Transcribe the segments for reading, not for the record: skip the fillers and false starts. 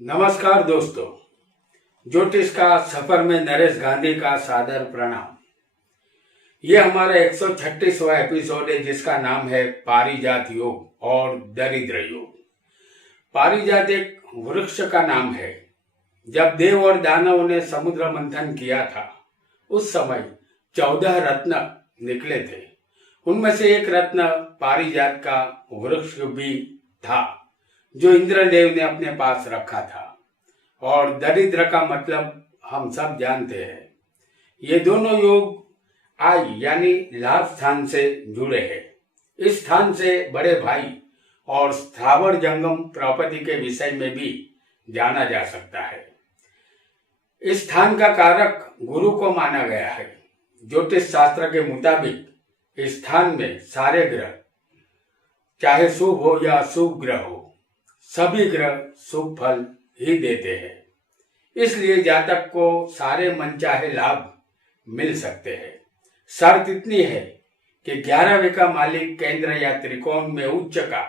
नमस्कार दोस्तों। ज्योतिष का सफर में नरेश गांधी का सादर प्रणाम। ये हमारा 136वां एपिसोड है जिसका नाम है पारिजात योग और दरिद्र योग। पारिजात एक वृक्ष का नाम है। जब देव और दानवों ने समुद्र मंथन किया था उस समय 14 रत्न निकले थे। उनमें से एक रत्न पारिजात का वृक्ष भी था जो इंद्रदेव ने अपने पास रखा था। और दरिद्र का मतलब हम सब जानते हैं। ये दोनों योग आय यानी लाभ स्थान से जुड़े हैं। इस स्थान से बड़े भाई और स्थावर जंगम प्रॉपर्टी के विषय में भी जाना जा सकता है। इस स्थान का कारक गुरु को माना गया है। ज्योतिष शास्त्र के मुताबिक इस स्थान में सारे ग्रह, चाहे शुभ हो या अशुभ ग्रह हो, सभी ग्रह शुभ फल ही देते हैं। इसलिए जातक को सारे मनचाहे लाभ मिल सकते हैं। शर्त इतनी है कि 11वें का मालिक केंद्र या त्रिकोण में उच्च का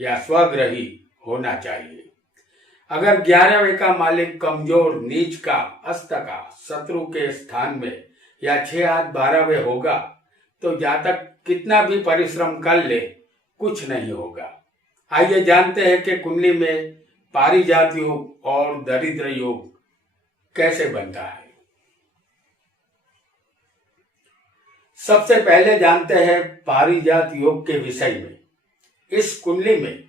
या स्वग्रही होना चाहिए। अगर 11वें का मालिक कमजोर, नीच का, अस्त का, शत्रु के स्थान में या 6 हाथ 12वें होगा तो जातक कितना भी परिश्रम कर ले कुछ नहीं होगा। आइए जानते हैं कि कुंडली में पारिजात योग और दरिद्र योग कैसे बनता है। सबसे पहले जानते हैं पारिजात योग के विषय में। इस कुंडली में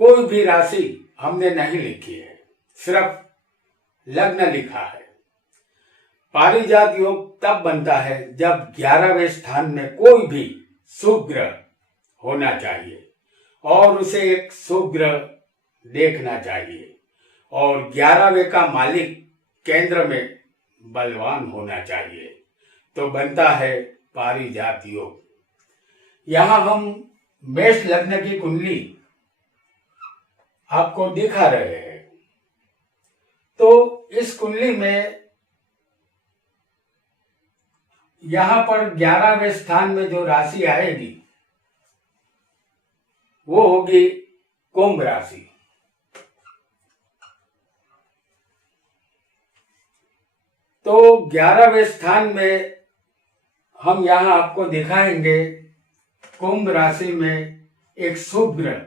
कोई भी राशि हमने नहीं लिखी है, सिर्फ लग्न लिखा है। पारिजात योग तब बनता है जब 11वें स्थान में कोई भी शुभ ग्रह होना चाहिए और उसे एक शुभ ग्रह देखना चाहिए और 11वें का मालिक केंद्र में बलवान होना चाहिए तो बनता है पारिजात योग। यहां हम मेष लग्न की कुंडली आपको दिखा रहे हैं। तो इस कुंडली में यहां पर 11वें स्थान में जो राशि आएगी वो होगी कुंभ राशि। तो 11वें स्थान में हम यहां आपको दिखाएंगे कुंभ राशि में एक शुभ ग्रह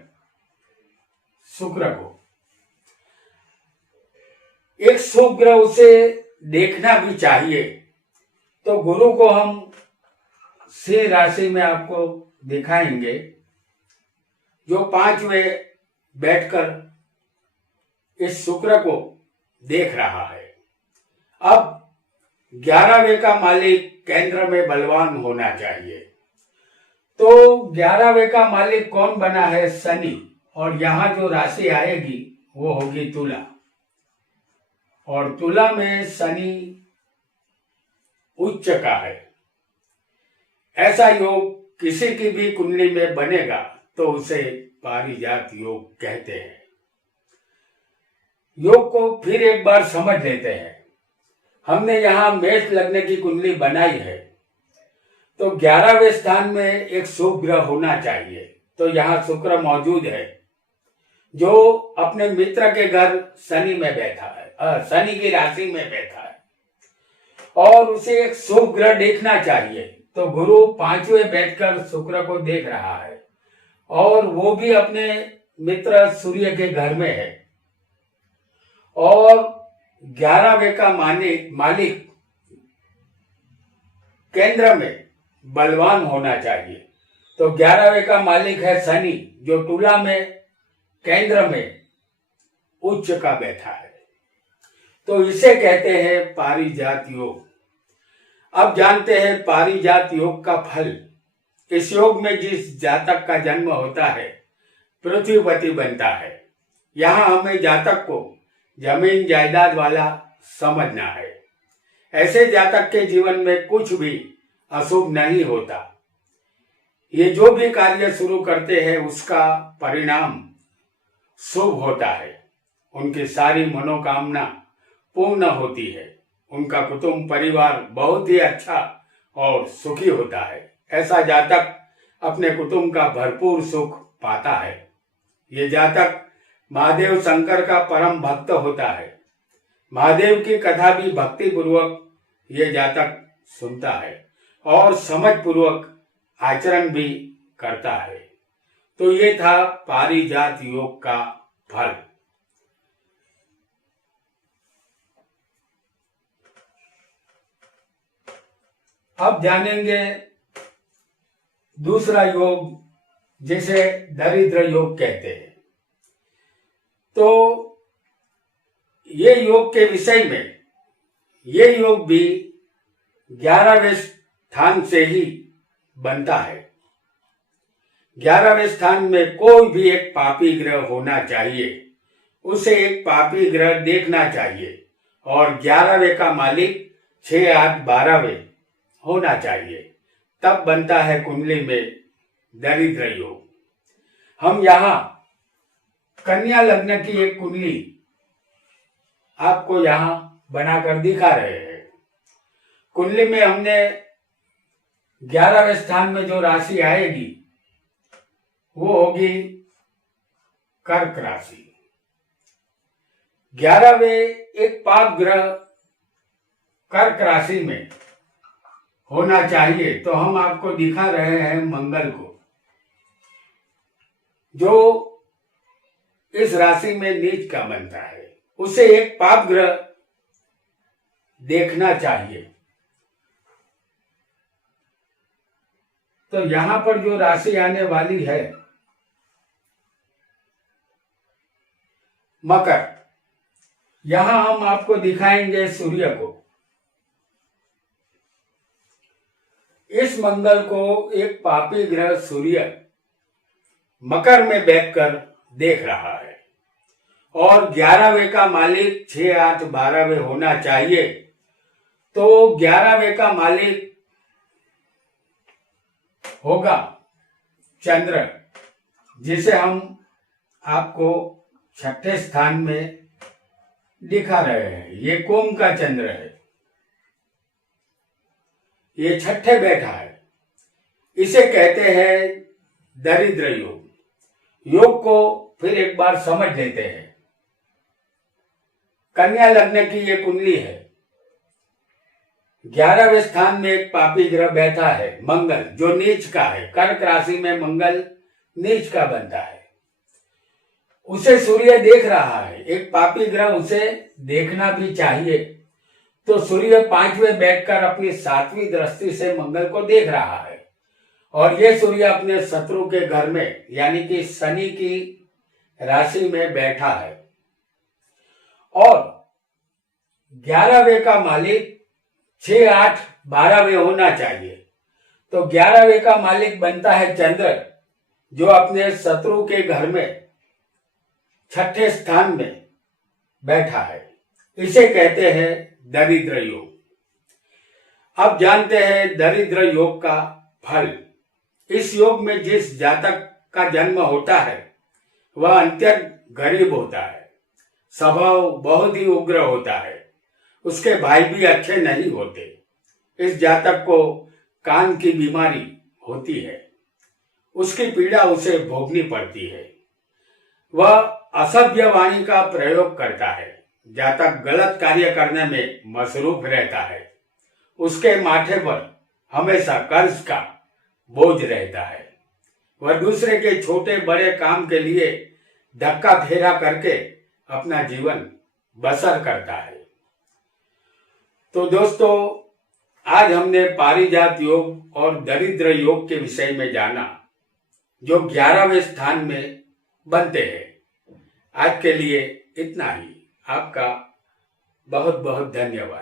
शुक्र को। एक शुभ ग्रह उसे देखना भी चाहिए। तो गुरु को हम सिंह राशि में आपको दिखाएंगे जो 5वें बैठकर इस शुक्र को देख रहा है। अब 11वें का मालिक केंद्र में बलवान होना चाहिए। तो 11वें का मालिक कौन बना है? शनि। और यहां जो राशि आएगी वो होगी तुला। और तुला में शनि उच्च का है। ऐसा योग किसी की भी कुंडली में बनेगा तो उसे पारिजात योग कहते हैं। योग को फिर एक बार समझ लेते हैं। हमने यहाँ मेष लग्न की कुंडली बनाई है तो 11वें स्थान में एक शुभ ग्रह होना चाहिए। तो यहाँ शुक्र मौजूद है जो अपने मित्र के घर शनि में बैठा है, शनि की राशि में बैठा है और उसे एक शुभ ग्रह देखना चाहिए। तो गुरु 5वें बैठकर शुक्र को देख रहा है और वो भी अपने मित्र सूर्य के घर में है। और 11वें का मालिक केंद्र में बलवान होना चाहिए। तो 11वें का मालिक है शनि जो तुला में केंद्र में उच्च का बैठा है। तो इसे कहते हैं पारिजात योग। अब जानते हैं पारिजात योग का फल। इस योग में जिस जातक का जन्म होता है पृथ्वीपति बनता है। यहाँ हमें जातक को जमीन जायदाद वाला समझना है। ऐसे जातक के जीवन में कुछ भी अशुभ नहीं होता। ये जो भी कार्य शुरू करते हैं उसका परिणाम शुभ होता है। उनकी सारी मनोकामना पूर्ण होती है। उनका कुटुंब परिवार बहुत ही अच्छा और सुखी होता है। ऐसा जातक अपने कुटुंब का भरपूर सुख पाता है। ये जातक महादेव शंकर का परम भक्त होता है। महादेव की कथा भी भक्ति पूर्वक ये जातक सुनता है और समझ पूर्वक आचरण भी करता है। तो ये था पारिजात योग का फल। अब जानेंगे दूसरा योग जिसे दरिद्र योग कहते हैं। तो ये योग के विषय में, ये योग भी 11वें स्थान से ही बनता है। 11वें स्थान में कोई भी एक पापी ग्रह होना चाहिए, उसे एक पापी ग्रह देखना चाहिए और 11वें का मालिक 6, 8, 12वें होना चाहिए, तब बनता है कुंडली में दरिद्र योग। हम यहाँ कन्या लग्न की एक कुंडली आपको यहाँ बनाकर दिखा रहे हैं। कुंडली में हमने 11वें स्थान में जो राशि आएगी वो होगी कर्क राशि। 11वें एक पाप ग्रह कर्क राशि में होना चाहिए, तो हम आपको दिखा रहे हैं मंगल को, जो इस राशि में नीच का बनता है। उसे एक पाप ग्रह देखना चाहिए। तो यहां पर जो राशि आने वाली है मकर, यहां हम आपको दिखाएंगे सूर्य को। इस मंगल को एक पापी ग्रह सूर्य मकर में बैठकर देख रहा है और 11वें का मालिक 6, 8, 12वें होना चाहिए। तो 11वें का मालिक होगा चंद्र, जिसे हम आपको 6ठे स्थान में दिखा रहे हैं। ये कुंभ का चंद्र है, ये 6ठे बैठा है। इसे कहते हैं दरिद्र योग। योग को फिर एक बार समझ लेते हैं। कन्या लग्न की ये कुंडली है। 11वें स्थान में एक पापी ग्रह बैठा है मंगल, जो नीच का है। कर्क राशि में मंगल नीच का बनता है। उसे सूर्य देख रहा है। एक पापी ग्रह उसे देखना भी चाहिए। तो सूर्य 5वें बैठकर अपनी 7वीं दृष्टि से मंगल को देख रहा है और ये सूर्य अपने शत्रु के घर में यानी कि शनि की राशि में बैठा है और 11वें का मालिक 6, 8, 12वें होना चाहिए। तो 11वें का मालिक बनता है चंद्र, जो अपने शत्रु के घर में 6ठे स्थान में बैठा है। इसे कहते हैं दरिद्र योग। अब जानते हैं दरिद्र योग का फल। इस योग में जिस जातक का जन्म होता है वह अत्यंत गरीब होता है, स्वभाव बहुत ही उग्र होता है, उसके भाई भी अच्छे नहीं होते। इस जातक को कान की बीमारी होती है, उसकी पीड़ा उसे भोगनी पड़ती है। वह असभ्य वाणी का प्रयोग करता है। जातक गलत कार्य करने में मसरूफ रहता है। उसके माथे पर हमेशा कर्ज का बोझ रहता है। वह दूसरे के छोटे बड़े काम के लिए धक्का फेरा करके अपना जीवन बसर करता है। तो दोस्तों, आज हमने पारिजात योग और दरिद्र योग के विषय में जाना, जो 11वें स्थान में बनते हैं। आज के लिए इतना ही। आपका बहुत बहुत धन्यवाद।